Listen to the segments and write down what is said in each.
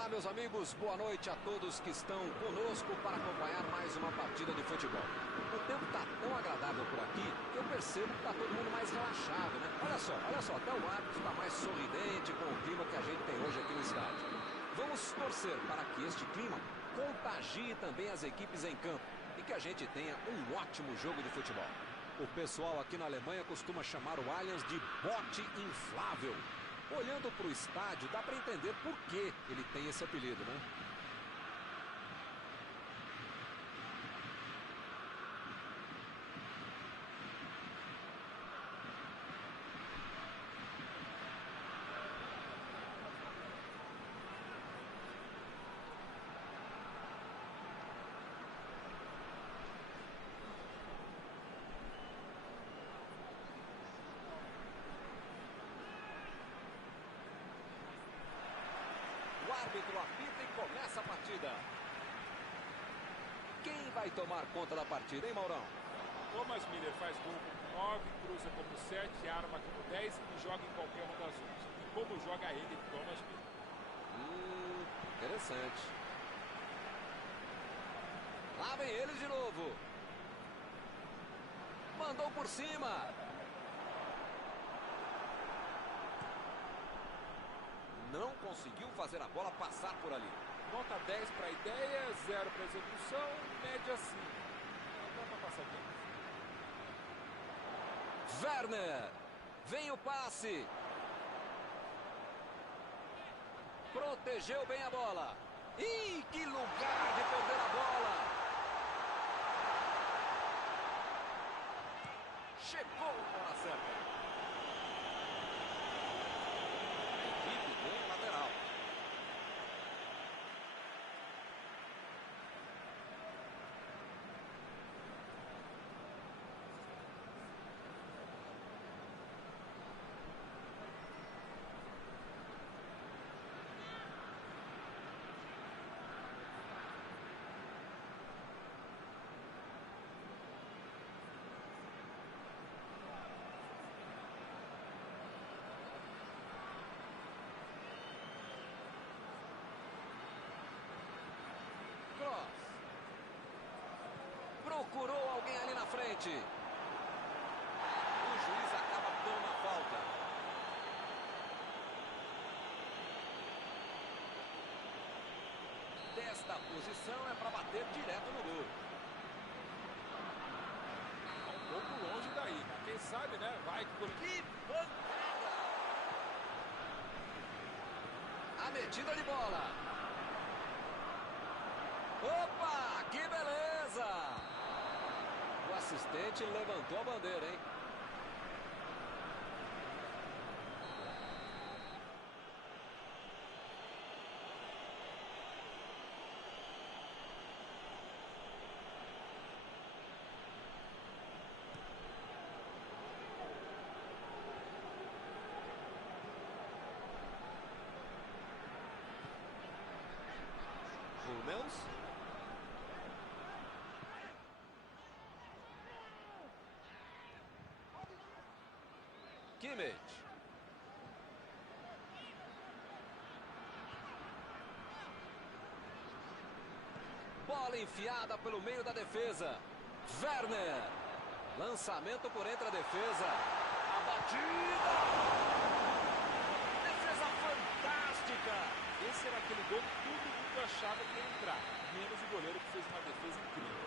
Olá, meus amigos, boa noite a todos que estão conosco para acompanhar mais uma partida de futebol. O tempo está tão agradável por aqui que eu percebo que está todo mundo mais relaxado, né? Olha só, até o árbitro está mais sorridente com o clima que a gente tem hoje aqui no estádio. Vamos torcer para que este clima contagie também as equipes em campo e que a gente tenha um ótimo jogo de futebol. O pessoal aqui na Alemanha costuma chamar o Allianz de bote inflável. Olhando para o estádio, dá para entender por que ele tem esse apelido, né? O árbitro apita e começa a partida. Quem vai tomar conta da partida, hein, Maurão? Thomas Miller faz gol como 9, cruza como 7, arma como 10 e joga em qualquer uma das 11. E como joga ele, Thomas Miller? Interessante. Lá vem eles de novo. Mandou por cima. Não conseguiu fazer a bola passar por ali. Nota 10 para a ideia, 0 para a execução, média 5. Não dá para passar bem. Werner. Vem o passe. Protegeu bem a bola. Ih, que lugar de perder a bola. Chegou na certa. Lateral. Cross. Procurou alguém ali na frente. O juiz acaba dando a falta. Desta posição é para bater direto no gol. Um pouco longe daí, mas quem sabe, né? Vai que Que pancada! A metida de bola. Opa, que beleza! O assistente levantou a bandeira, hein? Hummels. Kimmich. Bola enfiada pelo meio da defesa. Werner. Lançamento por entre a defesa. A batida. Defesa fantástica. esse era aquele gol que todo mundo achava que ia entrar. Menos o goleiro que fez uma defesa incrível.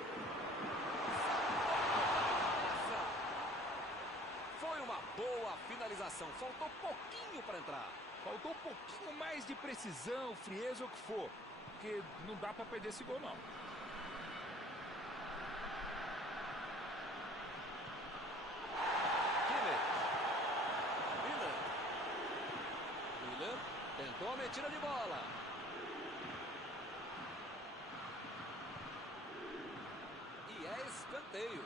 Foi uma boa finalização, faltou pouquinho para entrar. Faltou um pouquinho mais de precisão, frieza ou o que for. Porque não dá para perder esse gol, não. Miller tentou a metida de bola. E é escanteio.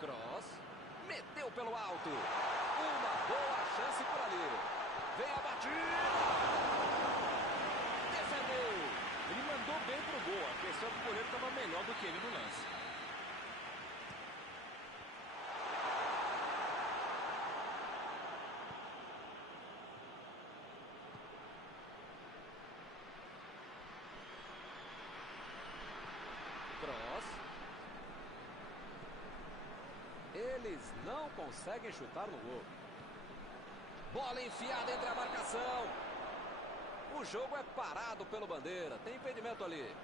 Cross. Meteu pelo alto. Uma boa chance por ali. Vem a batida. Defendeu. Ele mandou bem pro gol. A questão é que o goleiro estava melhor do que ele no lance. Cross. Eles não conseguem chutar no gol. Bola enfiada entre a marcação. O jogo é parado pelo bandeira. Tem impedimento ali.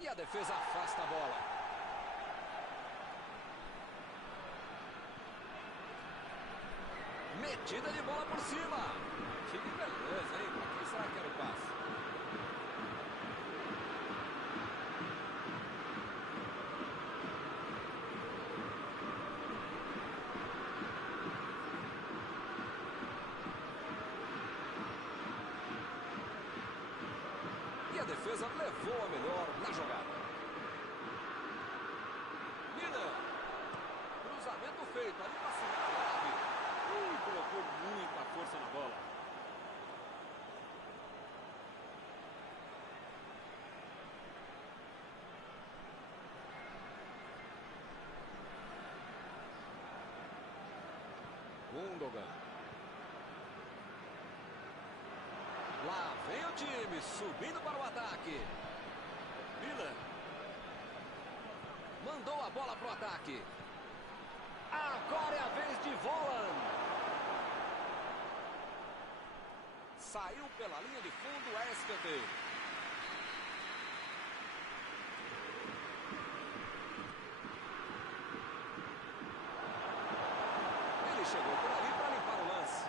E a defesa afasta a bola. Metida de bola por cima. Que beleza, hein? Pra quem será que era o passe? E a defesa levou a melhor na jogada. Miller. Cruzamento feito ali pra cima da trave. Colocou muita força na bola. Gundogan. Lá vem o time, subindo para o ataque. Miller. Mandou a bola para o ataque. Agora é a vez de Volland. Saiu pela linha de fundo, é escanteio. Ele chegou por ali para limpar o lance.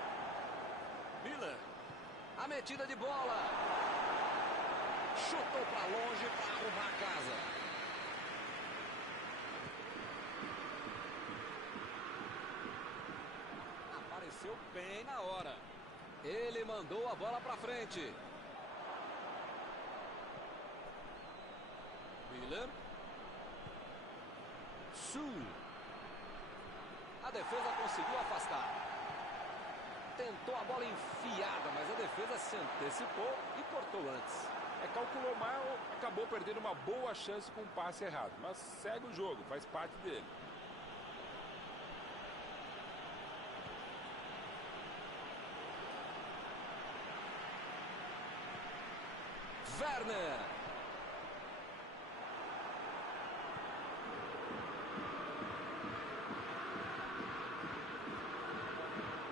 Miller. A metida de bola. Chutou para longe para arrumar a casa. Apareceu bem na hora. Ele mandou a bola para frente. Miller. Sul. A defesa conseguiu afastar. Tentou a bola enfiada, mas a defesa se antecipou e cortou antes. Calculou mal, acabou perdendo uma boa chance com um passe errado. Mas segue o jogo, faz parte dele. Werner.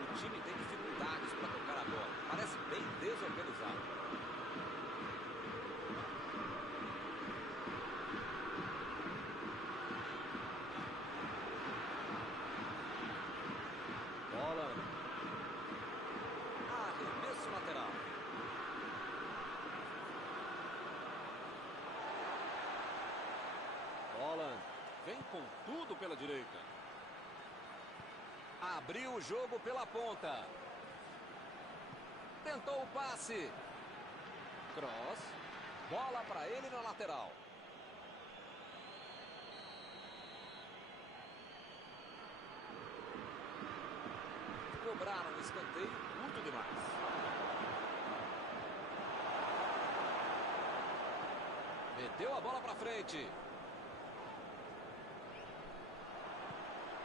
O time tem dificuldades para tocar a bola. Parece bem desorganizado. Bola. Arremesso lateral. Holland vem com tudo pela direita. Abriu o jogo pela ponta. Tentou o passe. Cross. Bola para ele na lateral. Cobraram um escanteio curto demais. Meteu a bola para frente.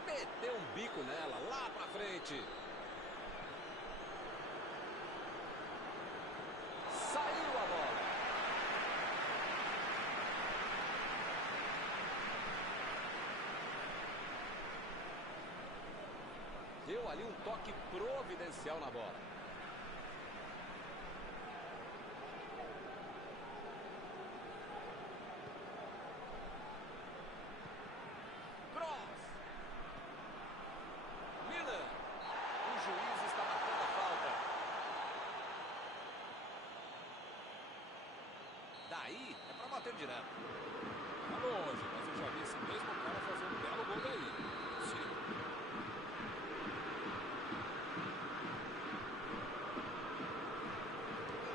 Meteu um bico nela, lá pra frente. Saiu a bola. Deu ali um toque providencial na bola. Daí é para bater direto. Tá longe, mas eu já vi esse mesmo cara fazer um belo gol daí. Sim.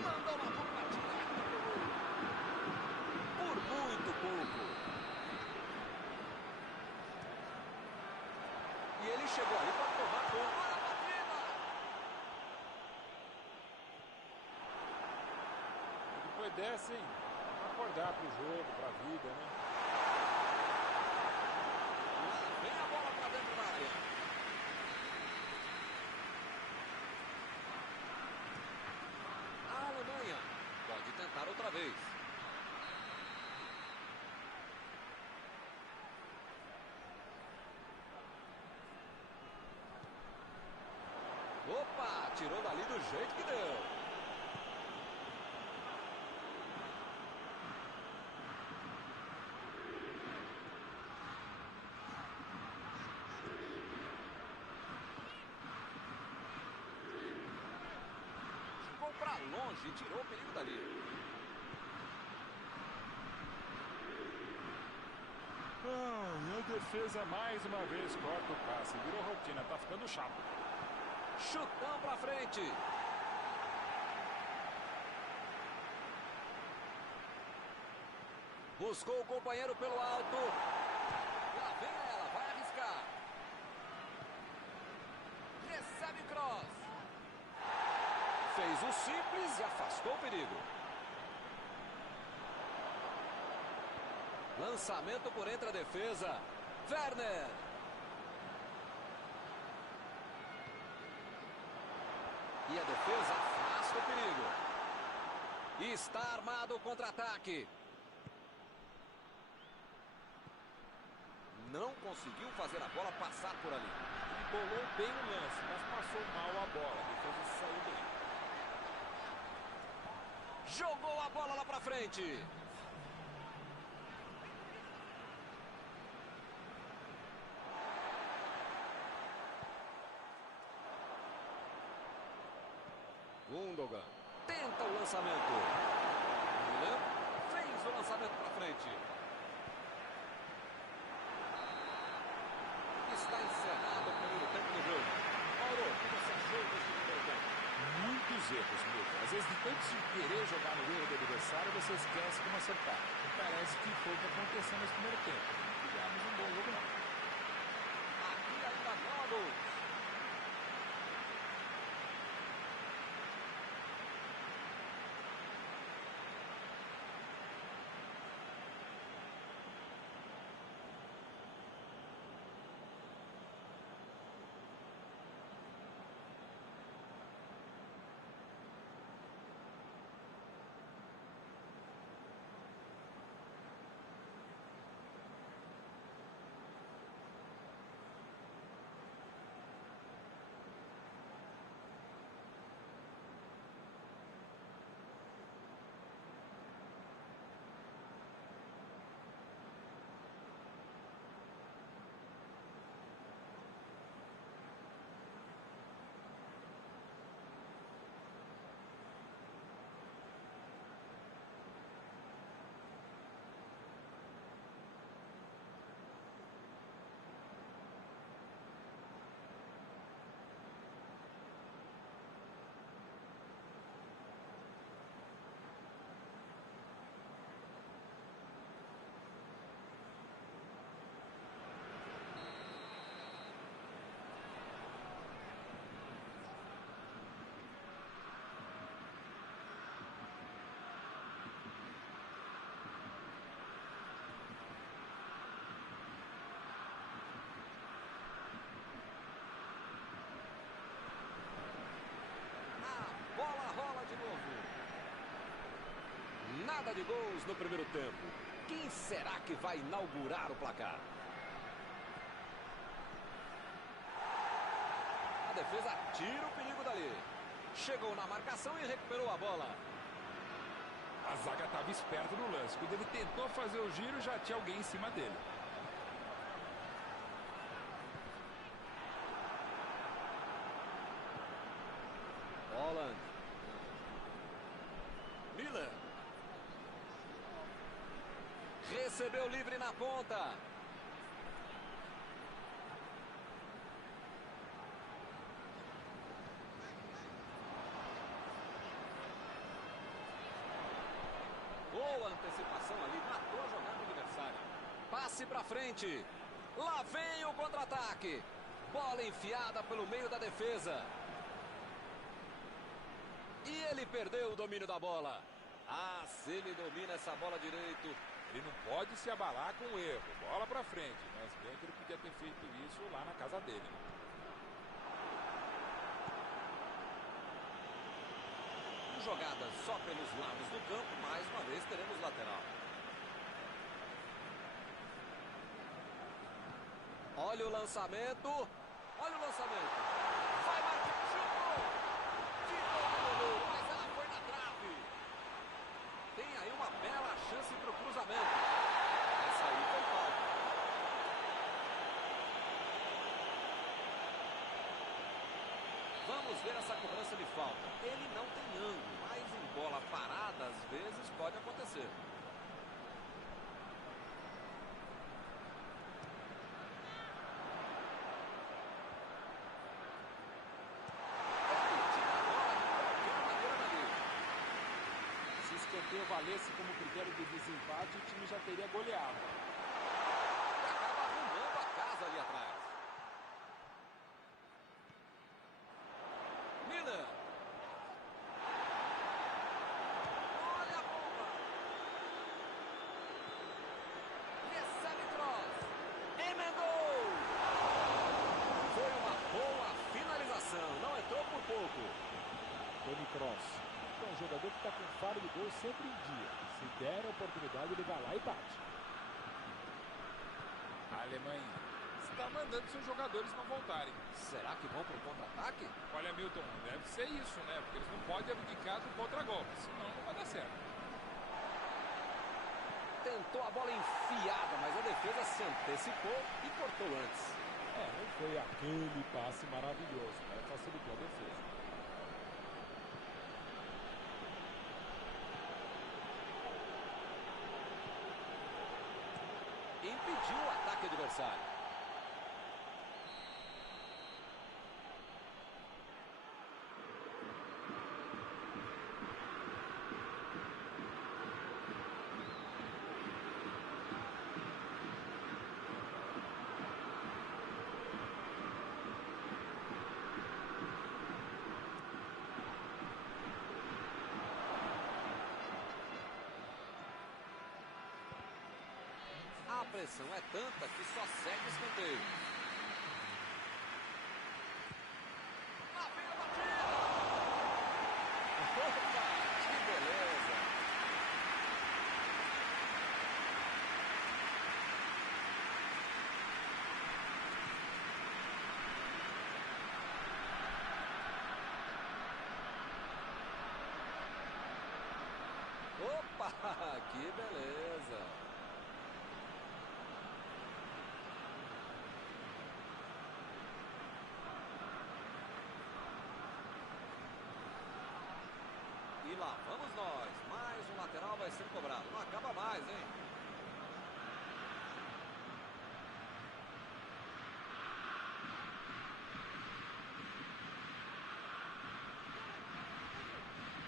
Mandou uma bomba direto pro gol. e chegou ali para tomar conta. Olha a batida! Depois dessa, hein? Acordar pro jogo, pra vida, né? Lá vem a bola para dentro da área. A Alemanha pode tentar outra vez. Opa, tirou dali do jeito que deu. Jogou pra longe, tirou o perigo dali. E a defesa mais uma vez corta o passe. Virou rotina, tá ficando chato. Chutão pra frente. Buscou o companheiro pelo alto. Lá vem ela, vai arriscar. Recebe cross. Fez o simples e afastou o perigo. Lançamento por entre a defesa. Werner. E a defesa afasta o perigo. E está armado o contra-ataque. Não conseguiu fazer a bola passar por ali. Bolou bem o lance, mas passou mal a bola. A defesa saiu bem. Jogou a bola lá pra frente. Gundogan tenta o lançamento. Milan fez o lançamento para frente. Está encerrado o primeiro tempo do jogo. Mauro, o que você achou desse primeiro tempo? Muitos erros, Milton. Às vezes, de tanto se querer jogar no erro do adversário, você esquece como acertar. E parece que foi o que aconteceu nesse primeiro tempo. Não tivemos um bom jogo, não. Aqui ainda não há gols. Nada de gols no primeiro tempo. Quem será que vai inaugurar o placar? A defesa tira o perigo dali. Chegou na marcação e recuperou a bola. A zaga estava esperta no lance. Quando ele tentou fazer o giro, já tinha alguém em cima dele. Holland. Miller. Recebeu livre na ponta. Boa antecipação ali, matou a jogada do adversário. Passe pra frente. Lá vem o contra-ataque. Bola enfiada pelo meio da defesa. E ele perdeu o domínio da bola. Ah, se ele domina essa bola direito. Ele não pode se abalar com o erro. Bola pra frente. Mas bem que ele podia ter feito isso lá na casa dele, né? Jogada só pelos lados do campo. Mais uma vez teremos lateral. Olha o lançamento. Olha o lançamento. Vai marcar. Chutou. Tirou do goleiro, mas ela foi na trave. Tem aí uma bela chance para o cruzamento. Essa aí foi falta. Vamos ver essa cobrança de falta. Ele não tem ângulo, mas em bola parada às vezes pode acontecer. Se o valesse como critério de desempate, o time já teria goleado. E acaba arrumando a casa ali atrás. Miller. Olha a bomba. Recebe cross. Emendou. Foi uma boa finalização. Não entrou por pouco. Toni Kroos. É um jogador que está com faro de gol sempre em dia. Se der a oportunidade, ele vai lá e bate. A Alemanha está mandando seus jogadores não voltarem. Será que vão para o contra-ataque? Olha, Milton, deve ser isso, né? Porque eles não podem abdicar do contra-golpe, senão não vai dar certo. Tentou a bola enfiada, mas a defesa se antecipou e cortou antes. Não foi aquele passe maravilhoso, mas facilitou a defesa. Impediu o ataque adversário. A pressão é tanta que só segue escanteio. Lá vem a batida! Opa, que beleza! Opa, que beleza! E lá vamos nós. Mais um lateral vai ser cobrado. Não acaba mais, hein?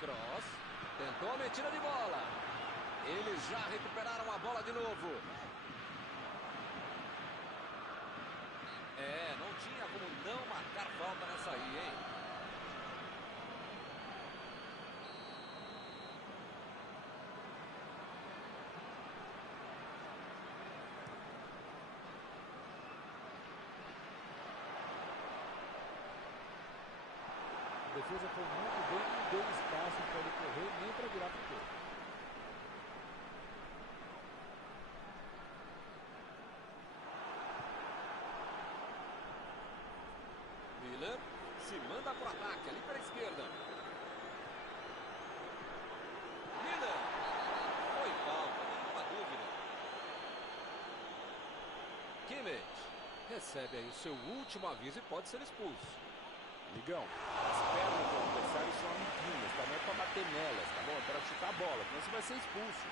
Cross. Tentou a metida de bola. Eles já recuperaram a bola de novo. Não tinha como não marcar falta nessa aí, hein? A defesa foi muito bem e não deu espaço para ele correr nem para virar para o gol. Miller se manda para o ataque ali pela esquerda. Miller. Foi falta, nenhuma dúvida. Kimmich recebe aí o seu último aviso e pode ser expulso. Ligão, as pernas do adversário são amiguinhas, tá? Não é pra bater nelas, tá bom? É para chutar a bola, senão você vai ser expulso.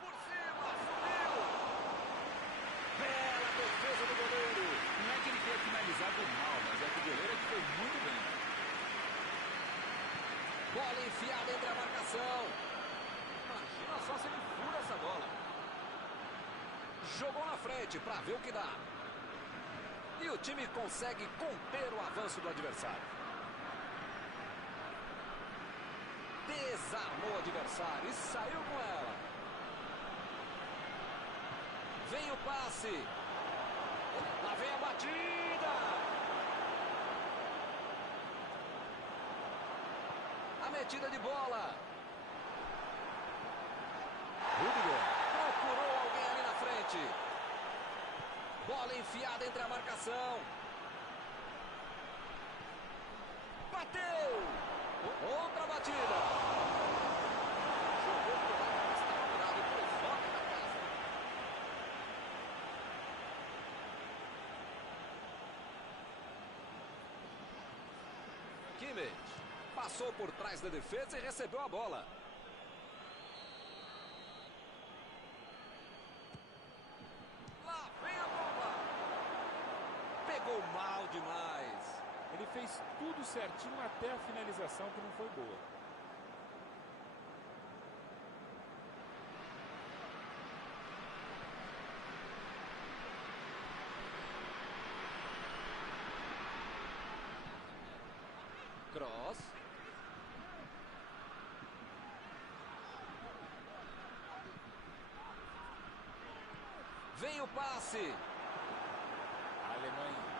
Por cima, subiu! Bela defesa do goleiro. Não é que ele tenha finalizado mal, mas é que o goleiro é que foi muito bem. Bola enfiada entre a marcação. Imagina só se ele fura essa bola. frente para ver o que dá. E o time consegue conter o avanço do adversário. Desarmou o adversário e saiu com ela. Vem o passe. Lá vem a batida. A metida de bola. Rudiger procurou alguém ali na frente. Bola enfiada entre a marcação. Bateu. Outra batida. Jogou pro lado que estava virado pro fora da casa. Kimmich passou por trás da defesa e recebeu a bola. Lá vem a bomba. Pegou mal demais. Ele fez tudo certinho até a finalização, que não foi boa. Cross. Vem o passe. A Alemanha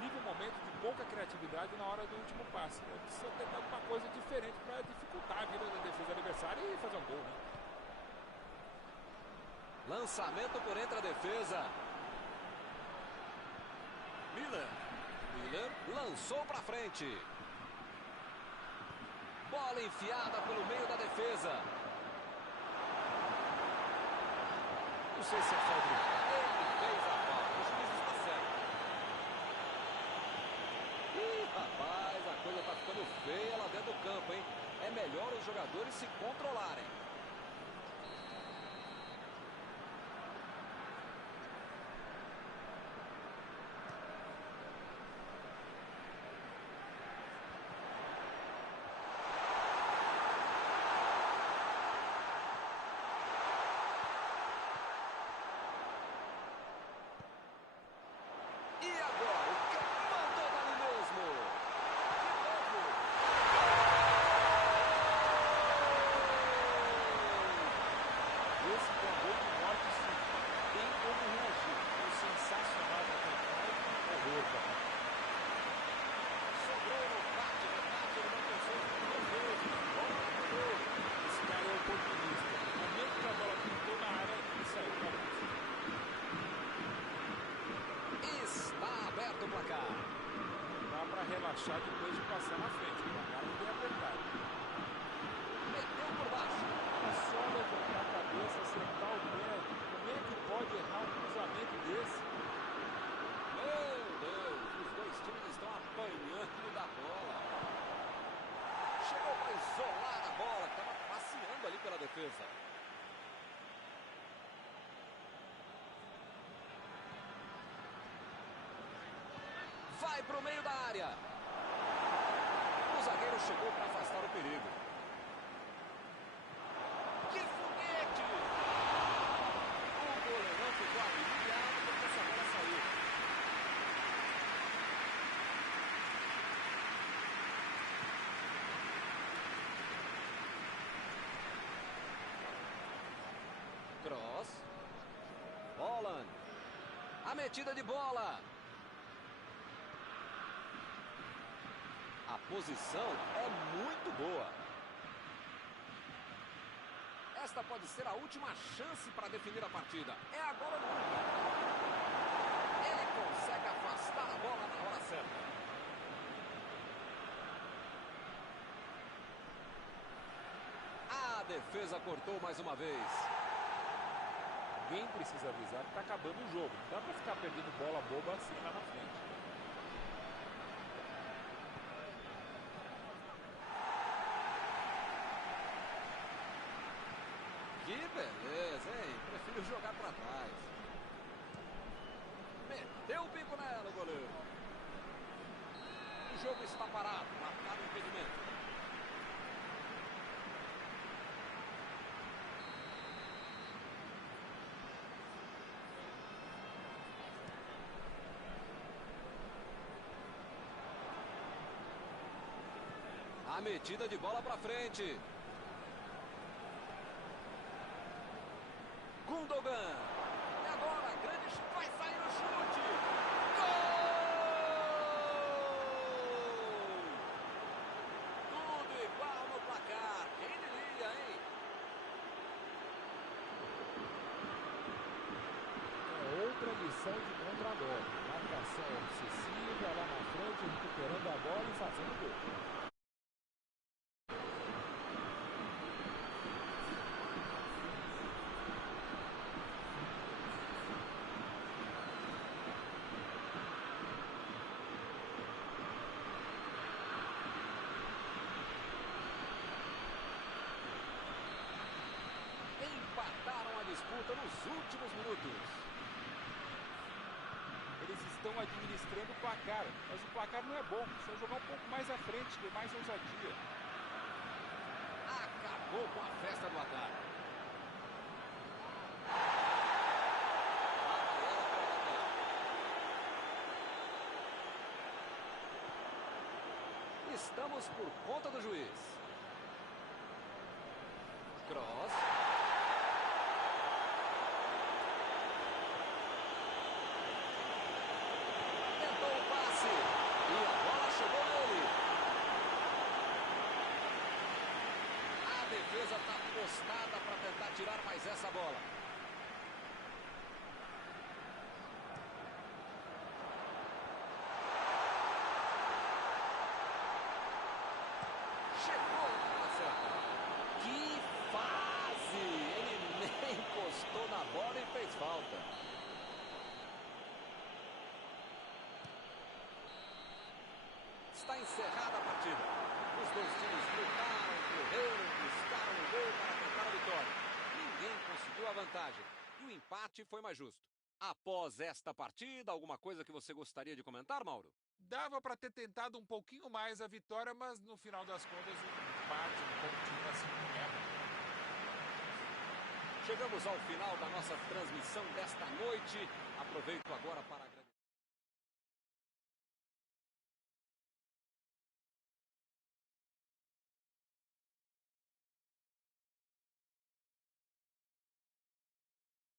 vive um momento de pouca criatividade na hora do último passe. Precisa tentar alguma coisa diferente para dificultar a vida da defesa adversária e fazer um gol, né? Lançamento por entre a defesa. Miller lançou para frente. Bola enfiada pelo meio da defesa. Não sei se é falta. Ele fez a falta. O juiz está certo. Ih, rapaz, a coisa está ficando feia lá dentro do campo, hein? É melhor os jogadores se controlarem. E agora, o que mandou dali mesmo? De novo. Esse foi um gol de morte, sim. Tem como reagir. Foi sensacional para tentar e horror também. Sobrou no rebate, ele não pensou duas vezes. Bola no gol. Esse cara é oportunista. No momento que a bola pintou na área, ele saiu para frente. Está aberto o placar. Dá para relaxar depois de passar na frente. O placar não tem apertado. Meteu por baixo. É só levantar a cabeça, acertar o pé. Como é que pode errar um cruzamento desse? Meu Deus, os dois times estão apanhando da bola. Chegou para isolar a bola, que estava passeando ali pela defesa. Vai para o meio da área. O zagueiro chegou para afastar o perigo. Que foguete! O goleirão ficou agoniado porque essa bola saiu. Cross. Holland. A metida de bola. A posição é muito boa. Esta pode ser a última chance para definir a partida. É agora ou nunca. Ele consegue afastar a bola na hora certa. A defesa cortou mais uma vez. Alguém precisa avisar que está acabando o jogo. Não dá para ficar perdendo bola boba assim lá na frente. Que beleza, hein? Prefiro jogar para trás. Meteu o bico nela, o goleiro. O jogo está parado, marcado o impedimento. A metida de bola para frente. Gundogan. E agora, grande chute, vai sair o chute. Gol! Tudo igual no placar. Quem diria, hein? É outra lição de contra-golpe. Marcação obsessiva lá na frente, recuperando a bola e fazendo gol. Empataram a disputa nos últimos minutos. Eles estão administrando o placar, mas o placar não é bom. Precisa jogar um pouco mais à frente, ter mais ousadia. Acabou com a festa do ataque. Estamos por conta do juiz. Cross. Tentou o passe. E a bola chegou nele. A defesa está postada para tentar tirar mais essa bola. Chegou na bola certa. Que fase! Ele nem encostou na bola e fez falta. Está encerrada a partida. Os dois times lutaram, correram, buscaram o gol para tentar a vitória. Ninguém conseguiu a vantagem. E o empate foi mais justo. Após esta partida, alguma coisa que você gostaria de comentar, Mauro? Dava para ter tentado um pouquinho mais a vitória, mas no final das contas o empate um pouquinho assim mesmo. Chegamos ao final da nossa transmissão desta noite. Aproveito agora para agradecer.